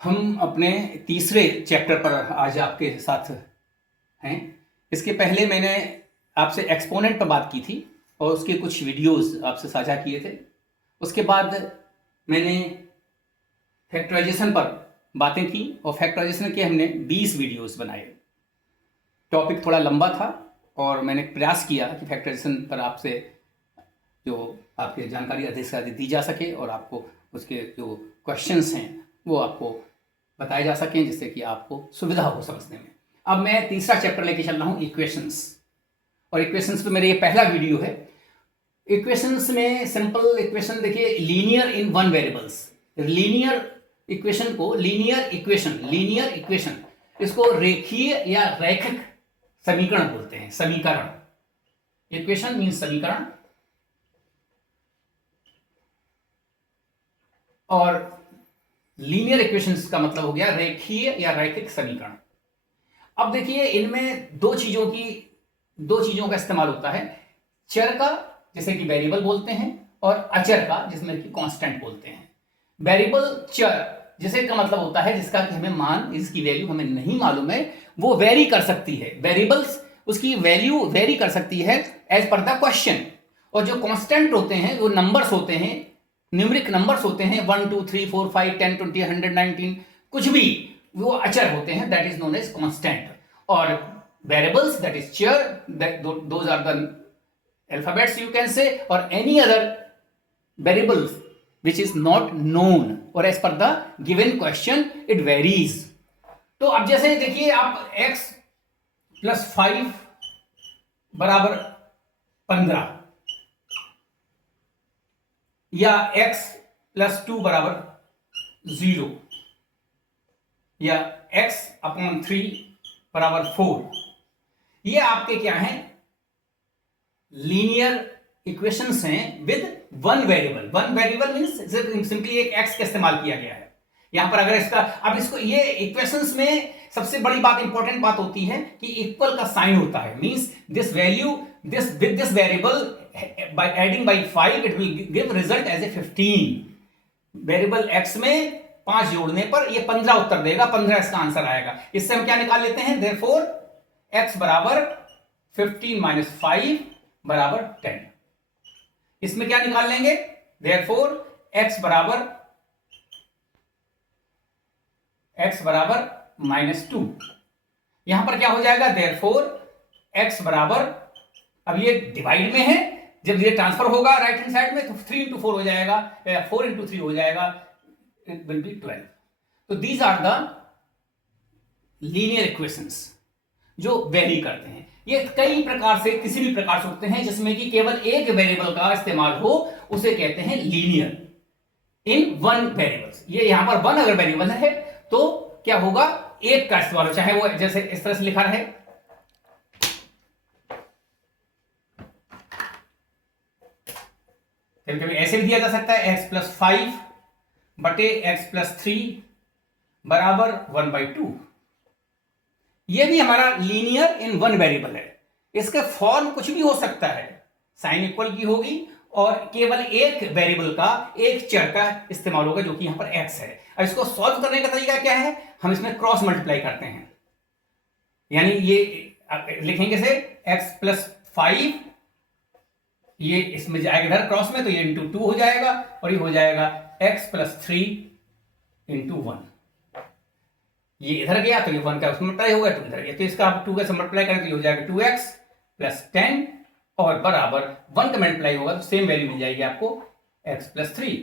हम अपने तीसरे चैप्टर पर आज आपके साथ हैं। इसके पहले मैंने आपसे एक्सपोनेंट पर बात की थी और उसके कुछ वीडियोस आपसे साझा किए थे। उसके बाद मैंने फैक्टराइजेशन पर बातें की और फैक्टराइजेशन के हमने 20 वीडियोस बनाए। टॉपिक थोड़ा लंबा था और मैंने प्रयास किया कि फैक्टराइजेशन पर आपसे जो आपके जानकारी अधिक से अधिक दी जा सके और आपको उसके जो क्वेश्चंस हैं वो आपको बताए जा सकें, जिससे कि आपको सुविधा हो समझने में। अब मैं तीसरा चैप्टर लेके चल रहा हूँ, इक्वेशंस। और इक्वेशंस पे मेरे ये पहला वीडियो है। इक्वेशंस में सिंपल इक्वेशन देखिए, linear in one variables. Linear equation को लीनियर इक्वेशन इसको रेखीय या रैखिक समीकरण बोलते हैं। समीकरण, इक्वेशन मीन्स समीकरण, और लीनियर इक्वेशंस का मतलब हो गया रेखीय या रैखिक समीकरण। अब देखिए, इनमें दो चीजों का इस्तेमाल होता है। चर का, जैसे कि वेरिएबल बोलते हैं, और अचर का, जिसमें कि कांस्टेंट बोलते हैं। वेरिएबल, चर, जिसे का मतलब होता है जिसका कि हमें मान, इसकी वैल्यू हमें नहीं मालूम है, वो वेरी कर सकती है। वेरिएबल्स उसकी वैल्यू वेरी कर सकती है एज पर द क्वेश्चन। और जो कांस्टेंट होते हैं वो नंबर्स होते हैं, न्यूमेरिक नंबर्स होते हैं, 1 2 3 4 5 10 20 100 19, कुछ भी, वो अचर होते हैं, that is known as constant. और वेरिएबल्स, दैट इज चर, those are the alphabets you can say, or any other variables which is not known, or as per the given question it varies. तो अब जैसे देखिए, आप x plus 5 बराबर 15 या x plus 2 बराबर 0 या x अपॉन 3 बराबर 4, ये आपके क्या हैं? लीनियर इक्वेशंस हैं with one variable. One variable means simply एक एक्स का इस्तेमाल किया गया है यहां पर। अगर इसका, अब इसको, ये इक्वेशंस में सबसे बड़ी बात, इंपॉर्टेंट बात होती है कि इक्वल का साइन होता है। Means this value, this with this variable, by adding by 5 it will give result as a 15। Variable X में 5 जोड़ने पर ये 15 उत्तर देगा, 15 इसका आंसर आएगा। इससे हम क्या निकाल लेते हैं? देयरफॉर एक्स बराबर 15 माइनस 5 बराबर 10। इसमें क्या निकाल लेंगे? देयरफॉर x बराबर -2। यहां पर क्या हो जाएगा? देयरफॉर x बराबर, अब ये डिवाइड में है, जब ये ट्रांसफर होगा राइट हैंड साइड में तो 3 into 4 हो जाएगा, 4 into 3 हो जाएगा, इट विल बी 12। तो these are the linear equations जो वेरी करते हैं। ये कई प्रकार से, किसी भी प्रकार से होते हैं जिसमें कि केवल एक वेरिएबल का इस्तेमाल हो, उसे कहते हैं लीनियर इन वन वेरिएबल्स। ये यहां पर वन अगर वेरिएबल है तो क्या होगा? एक का इस्तेमाल हो, चाहे वो जैसे इस तरह से लिखा रहे, कभी कभी ऐसे भी दिया जा सकता है, x प्लस 5 बटे x प्लस 3 बराबर 1/2। ये भी हमारा लीनियर इन वन वेरिएबल है। इसका फॉर्म कुछ भी हो सकता है, साइन इक्वल की होगी और केवल एक वेरिएबल का, एक चर का इस्तेमाल होगा, जो कि यहां पर x है। अब इसको सॉल्व करने का तरीका क्या है? हम इसमें क्रॉस मल्टीप्लाई करते हैं, यानी ये लिखेंगे से x प्लस 5, ये इसमें जाएगा इधर क्रॉस में, तो ये इंटू 2 हो जाएगा, और ये हो जाएगा x प्लस 3 इंटू 1। ये इधर गया तो ये 1 का मल्टीप्लाई होगा, 2 इधर गया तो इसका आप 2 का मल्टीप्लाई करें तो ये हो जाएगा 2x प्लस 10, और बराबर 1 का मल्टीप्लाई होगा तो सेम वैल्यू मिल जाएगी आपको, x प्लस 3।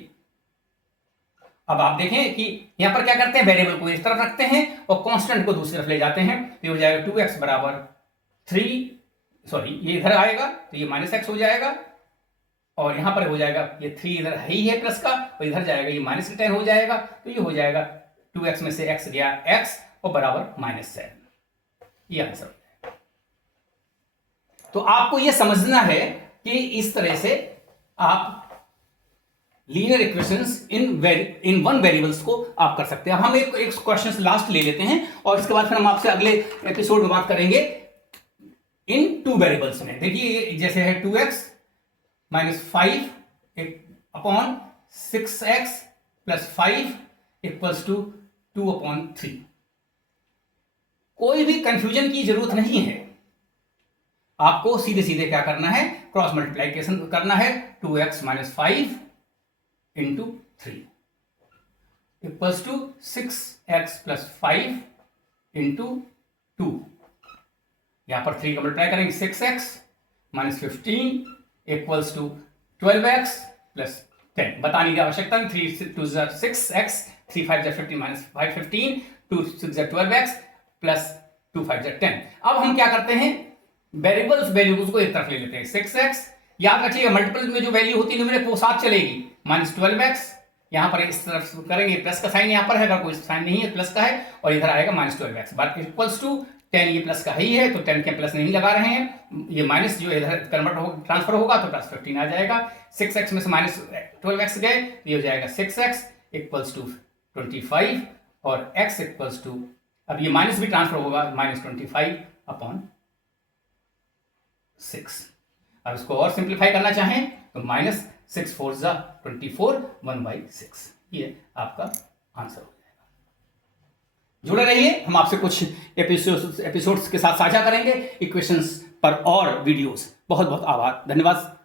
अब आप देखें कि यहां पर क्या करते हैं, वेरिएबल को इस तरफ रखते हैं और कांस्टेंट को दूसरी तरफ ले जाते हैं, तो ये हो जाएगा 2x बराबर 3, सॉरी ये इधर आएगा तो ये -x हो जाएगा, और यहां पर हो जाएगा, ये 3 इधर ही है प्लस का, और इधर जाएगा ये -10 हो जाएगा, तो ये हो जाएगा 2x में से x गया x और बराबर -7। ये आंसर है। तो आपको ये समझना है कि इस तरह से आप linear equations in one variables को आप कर सकते हैं। अब हम एक क्वेश्चन लास्ट ले लेते हैं और इसके बाद फिर हम आपसे अगले एपिसोड में बात करेंगे इन टू वेरिएबल्स में। देखिए जैसे है 2x minus 5 upon 6x plus 5 equals to 2/3। कोई भी कंफ्यूजन की जरूरत नहीं है, आपको सीधे सीधे क्या करना है, क्रॉस मल्टीप्लाइकेशन करना है। 2x - 5 into 3 equals to 6x + 5 into 2। यहां पर 3 का मल्टीप्लाई करेंगे, 6x - 15 इक्वल्स टू 12x + 10। बताने की आवश्यकता नहीं, 3 2 6x, 3 5 15 - 5 15, 2 6 12x + 2 5 10। अब हम क्या करते हैं, वेरिएबल्स को एक तरफ ले लेते हैं। 6x, याद रखिएगा मल्टीपल में जो वैल्यू होती है न्यूमरेटर वो साथ चलेगी, -12x। यहां पर इस तरफ करेंगे, प्लस का साइन यहां पर है, अगर कोई साइन नहीं है प्लस का है, और इधर आएगा -12x बट इक्वल्स टू 10। ये प्लस का ही है तो 10 के प्लस नहीं लगा रहे हैं, ये माइनस जो इधर कन्वर्ट हो ट्रांसफर होगा तो +15 आ जाएगा। 6x में से -12x गए, ये हो जाएगा 6x इक्वल्स टू 25 और x इक्वल्स टू, अब ये माइनस भी ट्रांसफर होगा, -25/6। अब इसको और सिंप्लीफाई करना चाहें तो -6 4 24, 1/6। ये आपका आंसर हो जाएगा। जुड़े रहिए, हम आपसे कुछ एपिसोड्स के साथ साझा करेंगे इक्वेशंस पर और वीडियोस। बहुत बहुत आभार, धन्यवाद।